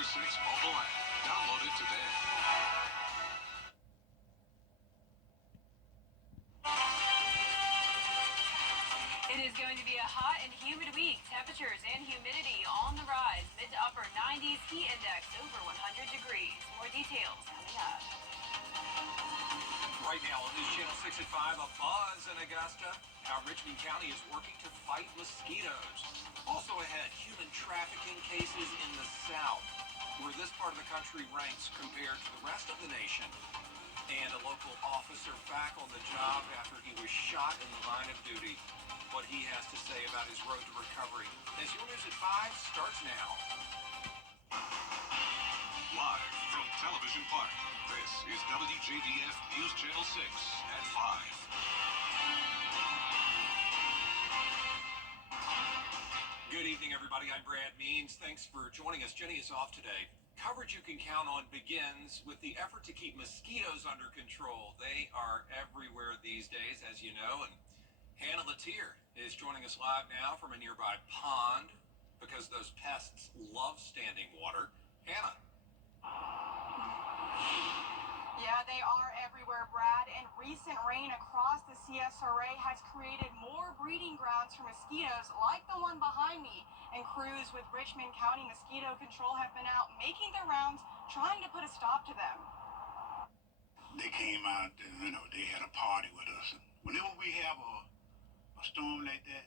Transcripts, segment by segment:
Silver 6 mobile app. Download it today. It is going to be a hot and humid week. Temperatures and humidity on the rise. Mid to upper 90s. Heat index over 100 degrees. More details coming up. Right now on News Channel 6 at 5, a buzz in Augusta. How Richmond County is working to fight mosquitoes. Also ahead, human trafficking cases in the South, where this part of the country ranks compared to the rest of the nation. And a local officer back on the job after he was shot in the line of duty. What he has to say about his road to recovery. As your News at 5 starts now. Live from Television Park, this is WJBF News Channel 6 at 5. Good evening, everybody. I'm Brad Means. Thanks for joining us. Jenny is off today. Coverage you can count on begins with the effort to keep mosquitoes under control. They are everywhere these days, as you know, and Hannah Latier is joining us live now from a nearby pond because those pests love standing water. Hannah. Yeah, they are everywhere, Brad, and recent rain across the CSRA has created more breeding grounds for mosquitoes like the one behind me, and crews with Richmond County Mosquito Control have been out making their rounds, trying to put a stop to them. They came out, they had a party with us. Whenever we have a storm like that,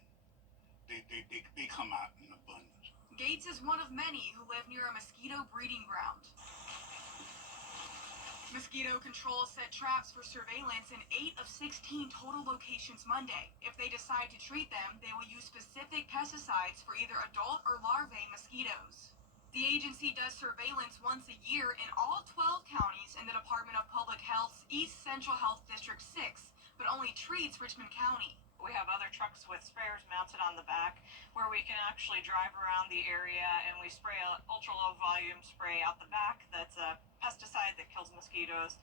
they come out in abundance. Gates is one of many who live near a mosquito breeding ground. Mosquito Control set traps for surveillance in 8 of 16 total locations Monday. If they decide to treat them, they will use specific pesticides for either adult or larvae mosquitoes. The agency does surveillance once a year in all 12 counties in the Department of Public Health's East Central Health District 6, but only treats Richmond County. We have other trucks with sprayers mounted on the back where we can actually drive around the area, and we spray an ultra low volume spray out the back that's a pesticide that kills mosquitoes.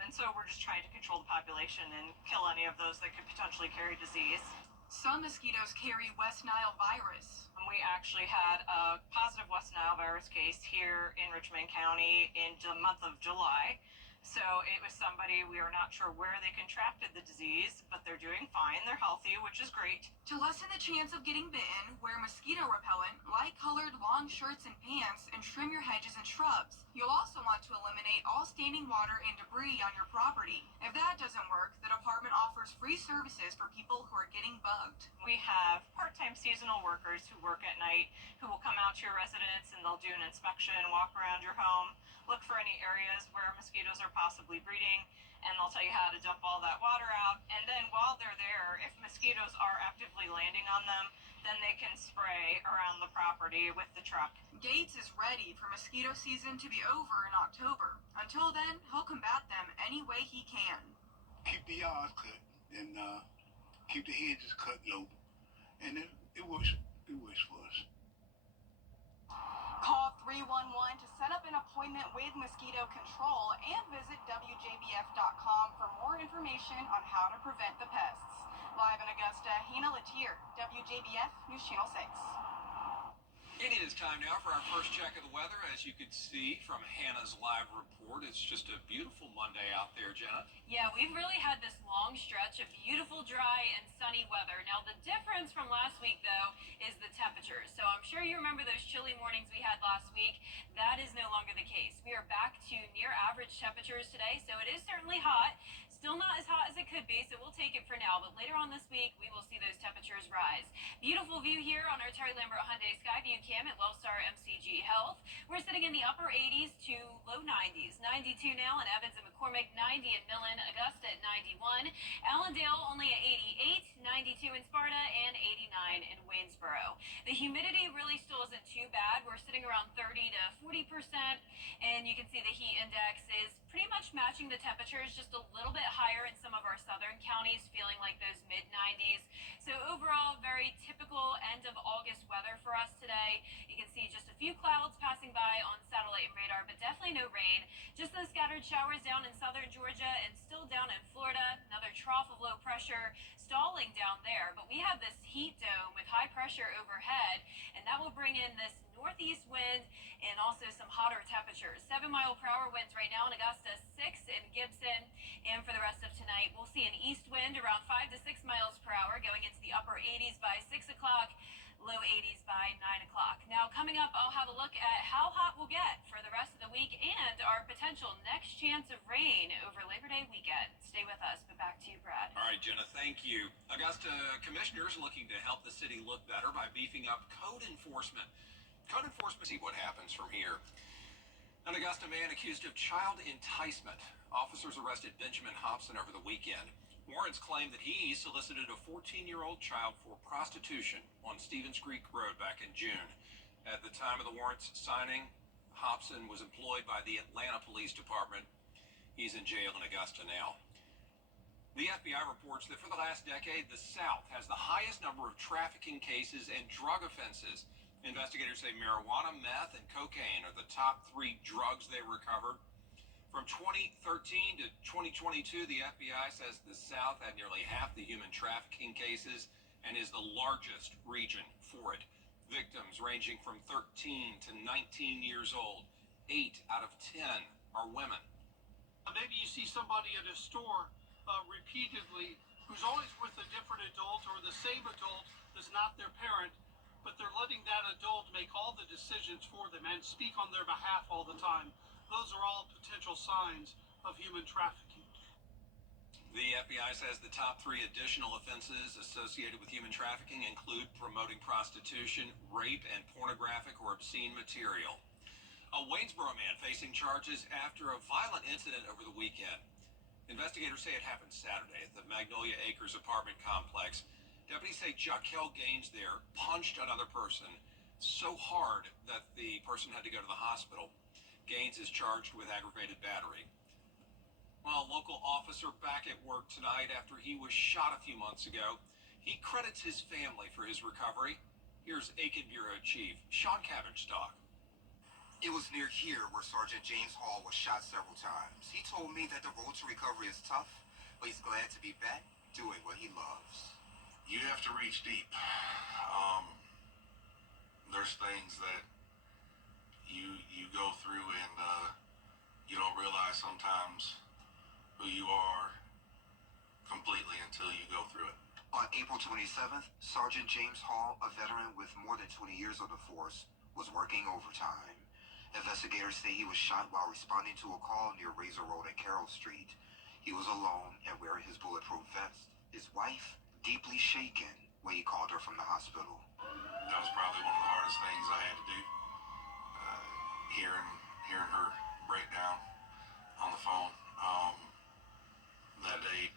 And so we're just trying to control the population and kill any of those that could potentially carry disease. Some mosquitoes carry West Nile virus. We actually had a positive West Nile virus case here in Richmond County in the month of July. So it was somebody, we are not sure where they contracted the disease, but they're doing fine. They're healthy, which is great. To lessen the chance of getting bitten, wear mosquito repellent, light-colored long shirts and pants, and trim your hedges and shrubs. You'll also want to eliminate all standing water and debris on your property. If that doesn't work, the department offers free services for people who are getting bugged. We have part-time seasonal workers who work at night who will come out to your residence and they'll do an inspection, walk around your home, look for any areas where mosquitoes are possibly breeding, and they'll tell you how to dump all that water out. And then while they're there, if mosquitoes are actively landing on them, then they can spray around the property with the truck. Gates is ready for mosquito season to be over in October. Until then, he'll combat them any way he can. Keep the yards cut and keep the hedges cut low, and it works. It works for us. Call 311 to set up an appointment with Mosquito Control and visit WJBF.com for more information on how to prevent the pests. Live in Augusta, Hannah Latier, WJBF News Channel 6. It is time now for our first check of the weather. As you can see from Hannah's live report, it's just a beautiful Monday out there, Jenna. Yeah, we've really had this long stretch of beautiful, dry, and sunny weather. Now, the difference from last week, though, is the temperatures. So I'm sure you remember those chilly mornings we had last week. That is no longer the case. We are back to near average temperatures today, so it is certainly hot. Still not as hot as it could be, so we'll take it for now. But later on this week, we will see those temperatures rise. Beautiful view here on our Terry Lambert Hyundai Skyview Cam at Wellstar MCG Health. We're sitting in the upper 80s to low 90s. 92 now in Evans and McCormick, 90 in Millen, Augusta at 91. Allendale only at 88, 92 in Sparta, and 89 in Waynesboro. The humidity really still isn't too bad. We're sitting around 30 to 40%, and you can see the heat index is pretty much matching the temperatures, just a little bit higher in some of our southern counties, feeling like those mid-90s. So overall, very typical end of August weather for us today. You can see just a few clouds passing by on satellite and radar, but definitely no rain. Just those scattered showers down in southern Georgia and still down in Florida. Another trough of low pressure stalling down there, but we have this heat dome with high pressure overhead, and that will bring in this northeast wind and and also some hotter temperatures. 7-mile-per-hour winds right now in Augusta, 6 in Gibson. And for the rest of tonight, we'll see an east wind around 5 to 6 miles per hour going into the upper 80s by 6 o'clock. Low 80s by 9 o'clock. Now, coming up, I'll have a look at how hot we'll get for the rest of the week and our potential next chance of rain over Labor Day weekend. Stay with us, but back to you, Brad. All right, Jenna, thank you. Augusta commissioners looking to help the city look better by beefing up code enforcement. Code enforcement, see what happens from here. An Augusta man accused of child enticement. Officers arrested Benjamin Hobson over the weekend. Warrants claim that he solicited a 14-year-old child for prostitution on Stevens Creek Road back in June. At the time of the warrants signing, Hobson was employed by the Atlanta Police Department. He's in jail in Augusta now. The FBI reports that for the last decade, the South has the highest number of trafficking cases and drug offenses. Investigators say marijuana, meth, and cocaine are the top 3 drugs they recovered. From 2013 to 2022, the FBI says the South had nearly half the human trafficking cases and is the largest region for it. Victims ranging from 13 to 19 years old. 8 out of 10 are women. Maybe you see somebody at a store repeatedly who's always with a different adult or the same adult is not their parent, but they're letting that adult make all the decisions for them and speak on their behalf all the time. Those are all potential signs of human trafficking. The FBI says the top 3 additional offenses associated with human trafficking include promoting prostitution, rape, and pornographic or obscene material. A Waynesboro man facing charges after a violent incident over the weekend. Investigators say it happened Saturday at the Magnolia Acres apartment complex. Deputies say Jaquel Gaines there punched another person so hard that the person had to go to the hospital. Gaines is charged with aggravated battery. Well, a local officer back at work tonight after he was shot a few months ago. He credits his family for his recovery. Here's Aiken Bureau Chief Sean Cabbage-Stock. It was near here where Sergeant James Hall was shot several times. He told me that the road to recovery is tough, but he's glad to be back doing what he loves. You have to reach deep. There's things that you go through and you don't realize sometimes who you are completely until you go through it. On April 27th, Sergeant James Hall, a veteran with more than 20 years on the force, was working overtime. Investigators say he was shot while responding to a call near Razor Road and Carroll Street. He was alone and wearing his bulletproof vest. His wife, deeply shaken when he called her from the hospital. That was probably one of the hardest things I had to do. Hearing her breakdown on the phone. That day,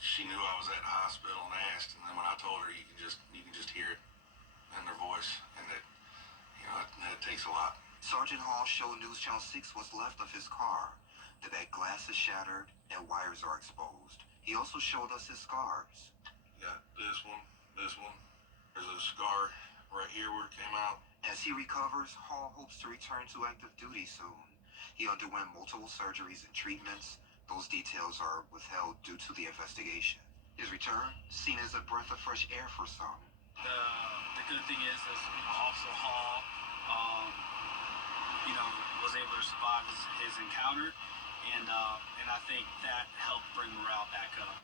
she knew I was at the hospital and asked, and then when I told her, you can just hear it in their voice, and that takes a lot. Sergeant Hall showed News Channel 6 what's left of his car. The back glass is shattered and wires are exposed. He also showed us his scars. Got this one. There's a scar right here where it came out. As he recovers, Hall hopes to return to active duty soon. He underwent multiple surgeries and treatments. Those details are withheld due to the investigation. His return, seen as a breath of fresh air for some. The good thing is Officer Hall, was able to survive his encounter, and I think that helped bring morale back up.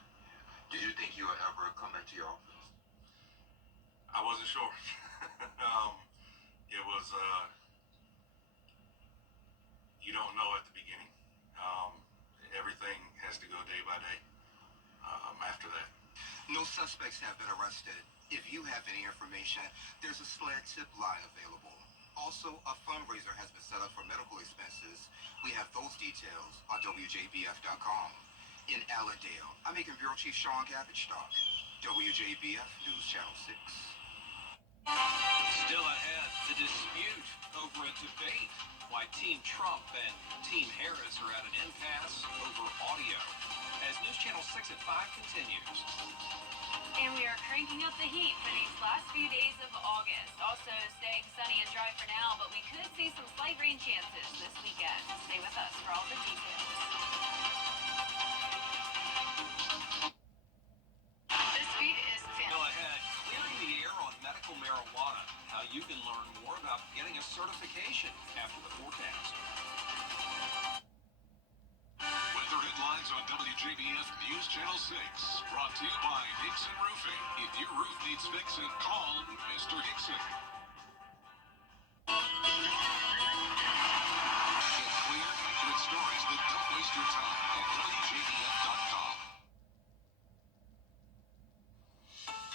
Did you think you would ever come into your office? I wasn't sure. It was, you don't know at the beginning. Everything has to go day by day after that. No suspects have been arrested. If you have any information, there's a SLAD tip line available. Also, a fundraiser has been set up for medical expenses. We have those details on WJBF.com. In Allendale, I'm Aiken Bureau Chief Sean Cabbage-Stock, WJBF News Channel 6. Still ahead, the dispute over a debate. Why Team Trump and Team Harris are at an impasse over audio. As News Channel 6 at 5 continues. And we are cranking up the heat for these last few days of August. Also staying sunny and dry for now, but we could see some slight rain chances this weekend. Stay with us for all the details. This feed is Still ahead, clearing the air on medical marijuana. How you can learn more about getting a certification after the WJBF News Channel 6. Brought to you by Hickson Roofing. If your roof needs fixing, call Mr. Hickson. Get clear, accurate stories that don't waste your time at WJBF.com.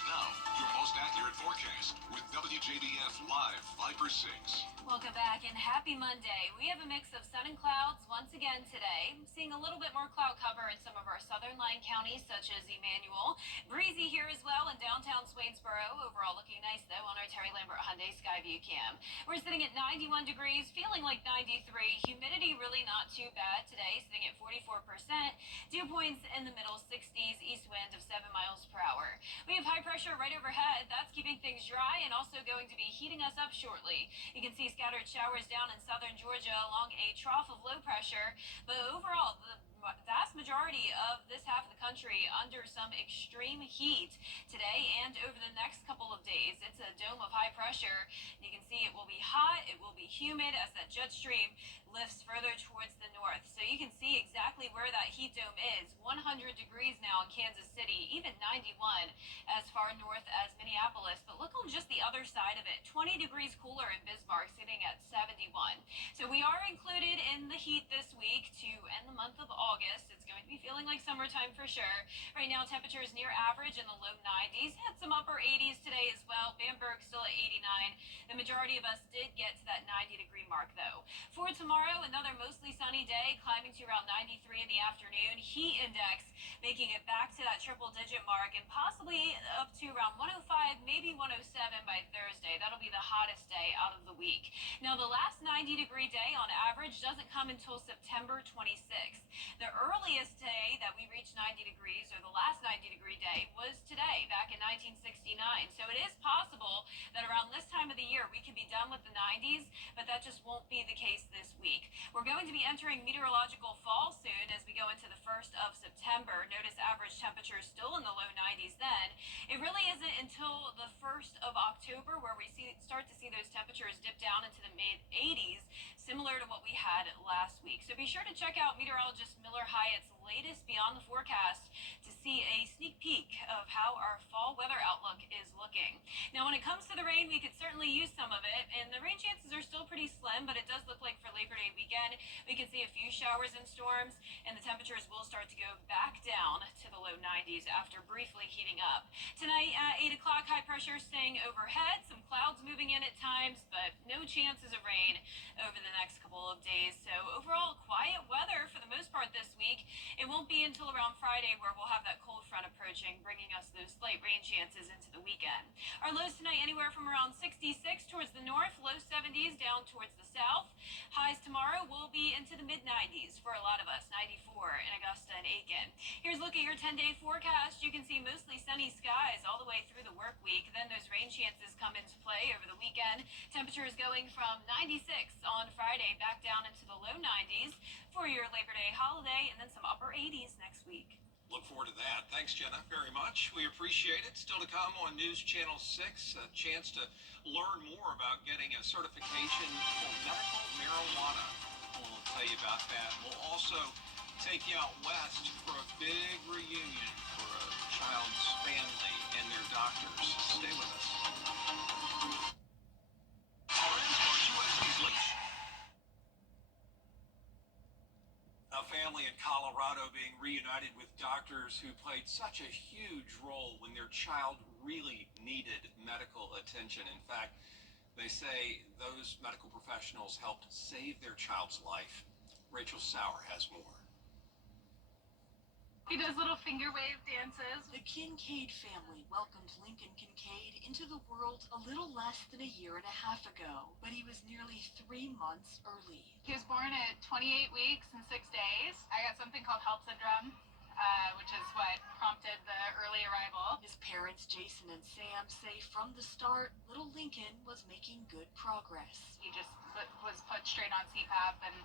Now, your most accurate forecast with WJBF Live Viper 6. Welcome back and happy Monday. We have a mix of sun and clouds once again today. Seeing a little bit more cloud cover in some of our southern line counties such as Emmanuel. Breezy here as well in downtown Swainsboro. Overall looking nice though on our Terry Lambert Hyundai Skyview cam. We're sitting at 91 degrees, feeling like 93. Humidity really not too bad today, sitting at 44%. Dew points in the middle 60s, east wind of 7 miles per hour. We have high pressure right overhead. That's keeping things dry and also going to be heating us up shortly. You can see scattered showers down in southern Georgia along a trough of low pressure, but overall the vast majority of this half of the country under some extreme heat today and over the next couple of days. It's a dome of high pressure. You can see it will be hot, it will be humid as that jet stream lifts further towards the north. So you can see exactly where that heat dome is. 100 degrees now in Kansas City, even 91 as far north as Minneapolis. But look on just the other side of it, 20 degrees cooler in Bismarck, sitting at 71. So we are included in the heat this week to end the month of August. It's going to be feeling like summertime for sure. Right now, temperatures near average in the low 90s. Had some upper 80s today as well. Bamberg still at 89. The majority of us did get to that 90-degree mark, though. For tomorrow, another mostly sunny day, climbing to around 93 in the afternoon. Heat index making it back to that triple-digit mark and possibly up to around 105, maybe 107 by Thursday. That'll be the hottest day out of the week. Now, the last 90-degree day on average doesn't come until September 26th. The earliest day that we reached 90 degrees, or the last 90-degree day, was today, back in 1969. So it is possible that around this time of the year we could be done with the 90s, but that just won't be the case this week. We're going to be entering meteorological fall soon as we go into the 1st of September. Notice average temperatures still in the low 90s then. It really isn't until the 1st of October where we start to see those temperatures dip down into the mid 80s, similar to what we had last week. So be sure to check out meteorologist Miller Hyatt's latest Beyond the Forecast to see a sneak peek of how our fall weather outlook is looking. Now, when it comes to the rain, we could certainly use some of it, and the rain chances are still pretty slim, but it does look like for Labor Day weekend, we could see a few showers and storms, and the temperatures will start to go back down to the low 90s after briefly heating up. Tonight at 8 o'clock, high pressure staying overhead, some clouds moving in at times, but no chances of rain over the next couple of days. So overall, quiet weather for the most part this week. It won't be until around Friday where we'll have that cold front approaching, bringing us those slight rain chances into the weekend. Our lows tonight anywhere from around 66 towards the north, low 70s down towards the south. Highs tomorrow will be into the mid-90s for a lot of us, 94 in Augusta and Aiken. Here's a look at your 10-day forecast. You can see mostly sunny skies all the way through the work week. Then those rain chances come into play over the weekend. Temperatures going from 96 on Friday back down into the low 90s for your Labor Day holiday, and then some upper 80s next week. Look forward to that. Thanks, Jenna, very much. We appreciate it. Still to come on News Channel 6, a chance to learn more about getting a certification for medical marijuana. We'll tell you about that. We'll also take you out west for a big reunion for a child's family and their doctors. Stay with us. A family in Colorado being reunited with doctors who played such a huge role when their child really needed medical attention. In fact, they say those medical professionals helped save their child's life. Rachel Sauer has more. He does little finger wave dances. The Kincaid family welcomed Lincoln Kincaid into the world a little less than a year and a half ago, but he was nearly 3 months early. He was born at 28 weeks and 6 days. I got something called HELLP syndrome, which is what prompted the early arrival. His parents, Jason and Sam, say from the start, little Lincoln was making good progress. He just was put straight on CPAP and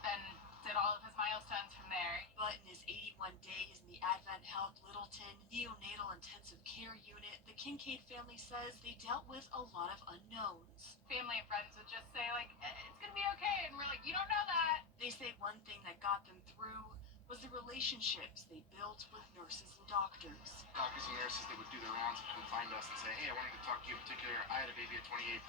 then did all of his milestones from there. But in his 81 days in the Advent Health Littleton Neonatal Intensive Care Unit, the Kincaid family says they dealt with a lot of unknowns. Family and friends would just say, like, it's gonna be okay, and we're like, you don't know that. They say one thing that got them through was the relationships they built with nurses and doctors. Doctors and nurses, they would do their rounds and come find us and say, hey, I wanted to talk to you in particular. I had a baby at 28.6.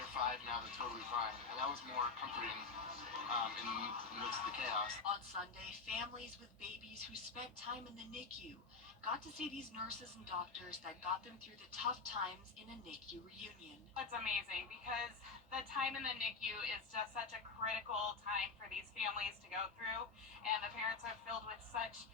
They're 5 now, they're totally fine. And that was more comforting in the midst of the chaos. On Sunday, families with babies who spent time in the NICU got to see these nurses and doctors that got them through the tough times in a NICU reunion. It's amazing because the time in the NICU is just such a critical time for these families to go through, and the parents are filled with such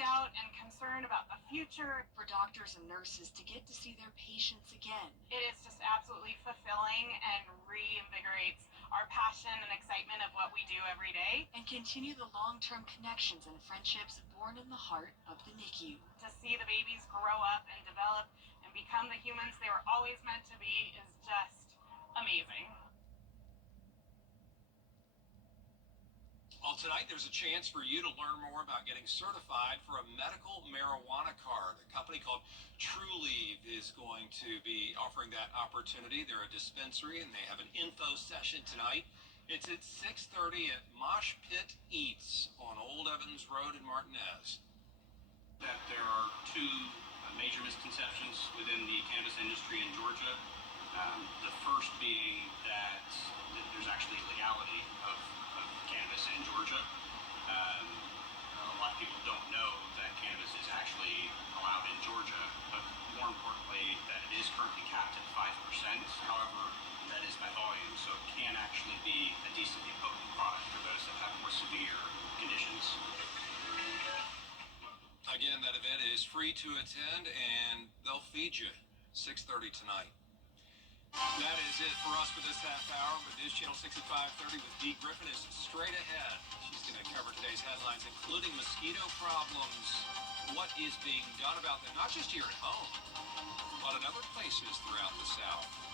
doubt and concern about the future. For doctors and nurses to get to see their patients again, It is just absolutely fulfilling and reinvigorates our passion and excitement of what we do every day. and continue the long-term connections and friendships born in the heart of the NICU. To see the babies grow up and develop and become the humans they were always meant to be is just amazing. Well, tonight there's a chance for you to learn more about getting certified for a medical marijuana card. A company called TrueLeave is going to be offering that opportunity. They're a dispensary and they have an info session tonight. It's at 6:30 at Mosh Pit Eats on Old Evans Road in Martinez. That there are two major misconceptions within the cannabis industry in Georgia. The first being that there's actually legality of cannabis in Georgia. A lot of people don't know that cannabis is actually allowed in Georgia, but more importantly, that it is currently capped at 5%. However, that is by volume, so it can actually be a decently potent product for those that have more severe conditions. Again, that event is free to attend and they'll feed you 6:30 tonight. That is it for us for this half hour. But News Channel 6 at 5:30 with Dee Griffin is straight ahead. She's going to cover today's headlines, including mosquito problems, what is being done about them, not just here at home, but in other places throughout the South.